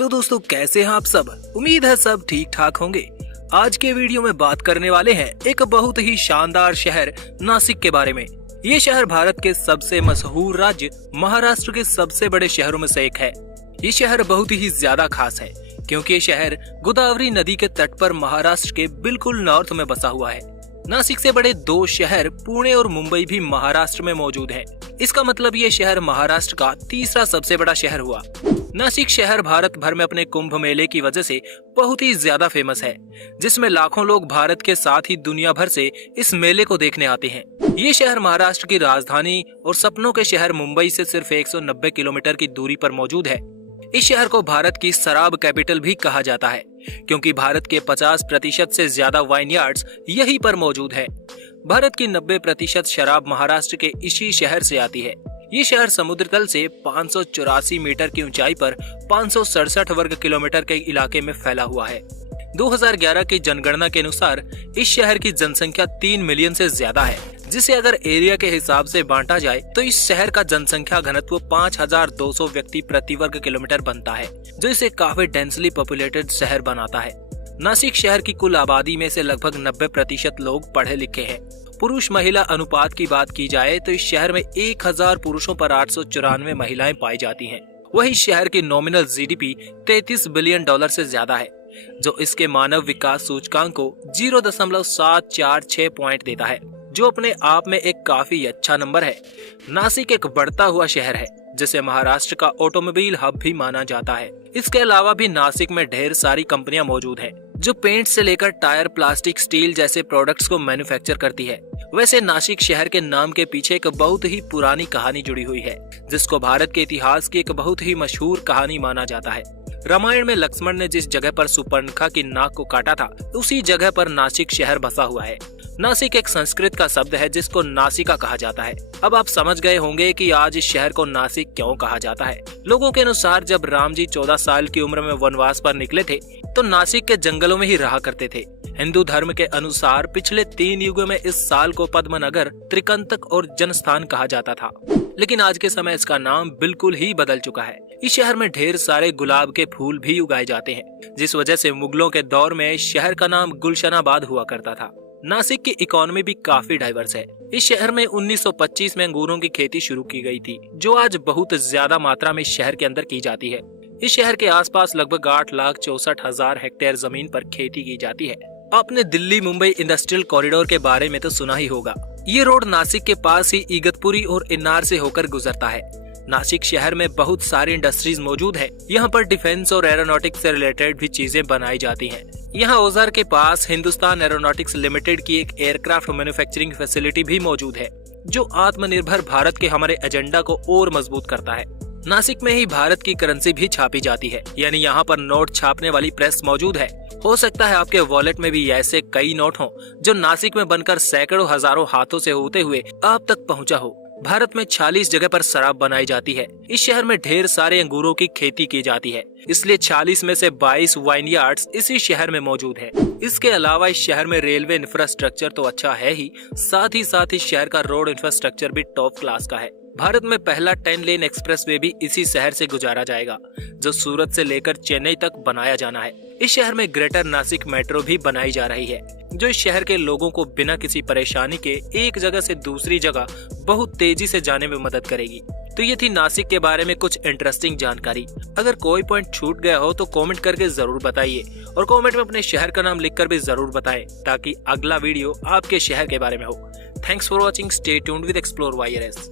Hello दोस्तों, कैसे हैं आप सब। उम्मीद है सब ठीक ठाक होंगे। आज के वीडियो में बात करने वाले हैं एक बहुत ही शानदार शहर नासिक के बारे में। ये शहर भारत के सबसे मशहूर राज्य महाराष्ट्र के सबसे बड़े शहरों में से एक है। ये शहर बहुत ही ज्यादा खास है क्योंकि ये शहर गोदावरी नदी के तट पर महाराष्ट्र के बिल्कुल नॉर्थ में बसा हुआ है। नासिक से बड़े दो शहर पुणे और मुंबई भी महाराष्ट्र में मौजूद हैं। इसका मतलब ये शहर महाराष्ट्र का तीसरा सबसे बड़ा शहर हुआ। नासिक शहर भारत भर में अपने कुंभ मेले की वजह से बहुत ही ज्यादा फेमस है, जिसमें लाखों लोग भारत के साथ ही दुनिया भर से इस मेले को देखने आते हैं। ये शहर महाराष्ट्र की राजधानी और सपनों के शहर मुंबई से सिर्फ 190 किलोमीटर की दूरी पर मौजूद है। इस शहर को भारत की शराब कैपिटल भी कहा जाता है क्योंकि भारत के 50% से ज्यादा वाइन यार्ड्स यहीं पर मौजूद है। भारत की 90% शराब महाराष्ट्र के इसी शहर से आती है। ये शहर समुद्र तल से 584 मीटर की ऊंचाई पर 567 वर्ग किलोमीटर के इलाके में फैला हुआ है। 2011 की जनगणना के अनुसार इस शहर की जनसंख्या 3 मिलियन से ज्यादा है, जिसे अगर एरिया के हिसाब से बांटा जाए तो इस शहर का जनसंख्या घनत्व 5200 व्यक्ति प्रति वर्ग किलोमीटर बनता है, जो इसे काफी डेंसली पॉपुलेटेड शहर बनाता है। नासिक शहर की कुल आबादी में से लगभग 90% लोग पढ़े लिखे हैं। पुरुष महिला अनुपात की बात की जाए तो इस शहर में 1000 पुरुषों पर 894 महिलाएं पाई जाती हैं। वही शहर की नॉमिनल जीडीपी $33 बिलियन से ज्यादा है, जो इसके मानव विकास सूचकांक को 0.746 पॉइंट देता है, जो अपने आप में एक काफी अच्छा नंबर है। नासिक एक बढ़ता हुआ शहर है जिसे महाराष्ट्र का ऑटोमोबाइल हब भी माना जाता है। इसके अलावा भी नासिक में ढेर सारी कंपनियां मौजूद हैं, जो पेंट से लेकर टायर, प्लास्टिक, स्टील जैसे प्रोडक्ट्स को मैन्युफैक्चर करती है। वैसे नासिक शहर के नाम के पीछे एक बहुत ही पुरानी कहानी जुड़ी हुई है, जिसको भारत के इतिहास की एक बहुत ही मशहूर कहानी माना जाता है। रामायण में लक्ष्मण ने जिस जगह पर सुपर्णखा की नाक को काटा था, उसी जगह पर नासिक शहर बसा हुआ है। नासिक एक संस्कृत का शब्द है जिसको नासिका कहा जाता है। अब आप समझ गए होंगे कि आज इस शहर को नासिक क्यों कहा जाता है। लोगों के अनुसार जब राम जी 14 साल की उम्र में वनवास पर निकले थे तो नासिक के जंगलों में ही रहा करते थे। हिंदू धर्म के अनुसार पिछले 3 युगों में इस साल को पद्मनगर, त्रिकंतक और जनस्थान कहा जाता था, लेकिन आज के समय इसका नाम बिल्कुल ही बदल चुका है। इस शहर में ढेर सारे गुलाब के फूल भी उगाए जाते हैं, जिस वजह से मुगलों के दौर में इस शहर का नाम गुलशनाबाद हुआ करता था। नासिक की इकोनॉमी भी काफी डाइवर्स है। इस शहर में 1925 में अंगूरों की खेती शुरू की गई थी, जो आज बहुत ज्यादा मात्रा में इस शहर के अंदर की जाती है। इस शहर के आसपास लगभग 8,64,000 हेक्टेयर जमीन पर खेती की जाती है। आपने दिल्ली मुंबई इंडस्ट्रियल कॉरिडोर के बारे में तो सुना ही होगा। ये रोड नासिक के पास ही इगतपुरी और इन्नार से होकर गुजरता है। नासिक शहर में बहुत सारी इंडस्ट्रीज मौजूद है। यहाँ पर डिफेंस और एरोनॉटिक्स से रिलेटेड भी चीजें बनाई जाती हैं। यहाँ ओजार के पास हिंदुस्तान एरोनॉटिक्स लिमिटेड की एक एयरक्राफ्ट मैन्युफैक्चरिंग फैसिलिटी भी मौजूद है, जो आत्मनिर्भर भारत के हमारे एजेंडा को और मजबूत करता है। नासिक में ही भारत की करेंसी भी छापी जाती है, यानी यहाँ पर नोट छापने वाली प्रेस मौजूद है। हो सकता है आपके वॉलेट में भी ऐसे कई नोट हों जो नासिक में बनकर सैकड़ों हजारों हाथों से होते हुए आप तक पहुँचा हो। भारत में 46 जगह पर शराब बनाई जाती है। इस शहर में ढेर सारे अंगूरों की खेती की जाती है, इसलिए 40 में से 22 वाइन यार्ड्स इसी शहर में मौजूद है। इसके अलावा इस शहर में रेलवे इंफ्रास्ट्रक्चर तो अच्छा है ही, साथ ही इस शहर का रोड इंफ्रास्ट्रक्चर भी टॉप क्लास का है। भारत में पहला 10 लेन एक्सप्रेसवे भी इसी शहर से गुजारा जाएगा, जो सूरत से लेकर चेन्नई तक बनाया जाना है। इस शहर में ग्रेटर नासिक मेट्रो भी बनाई जा रही है, जो इस शहर के लोगों को बिना किसी परेशानी के एक जगह से दूसरी जगह बहुत तेजी से जाने में मदद करेगी। तो ये थी नासिक के बारे में कुछ इंटरेस्टिंग जानकारी। अगर कोई पॉइंट छूट गया हो तो कमेंट करके जरूर बताइए, और कमेंट में अपने शहर का नाम लिखकर भी जरूर बताएं, ताकि अगला वीडियो आपके शहर के बारे में हो। Thanks for watching. Stay tuned with explore YRS.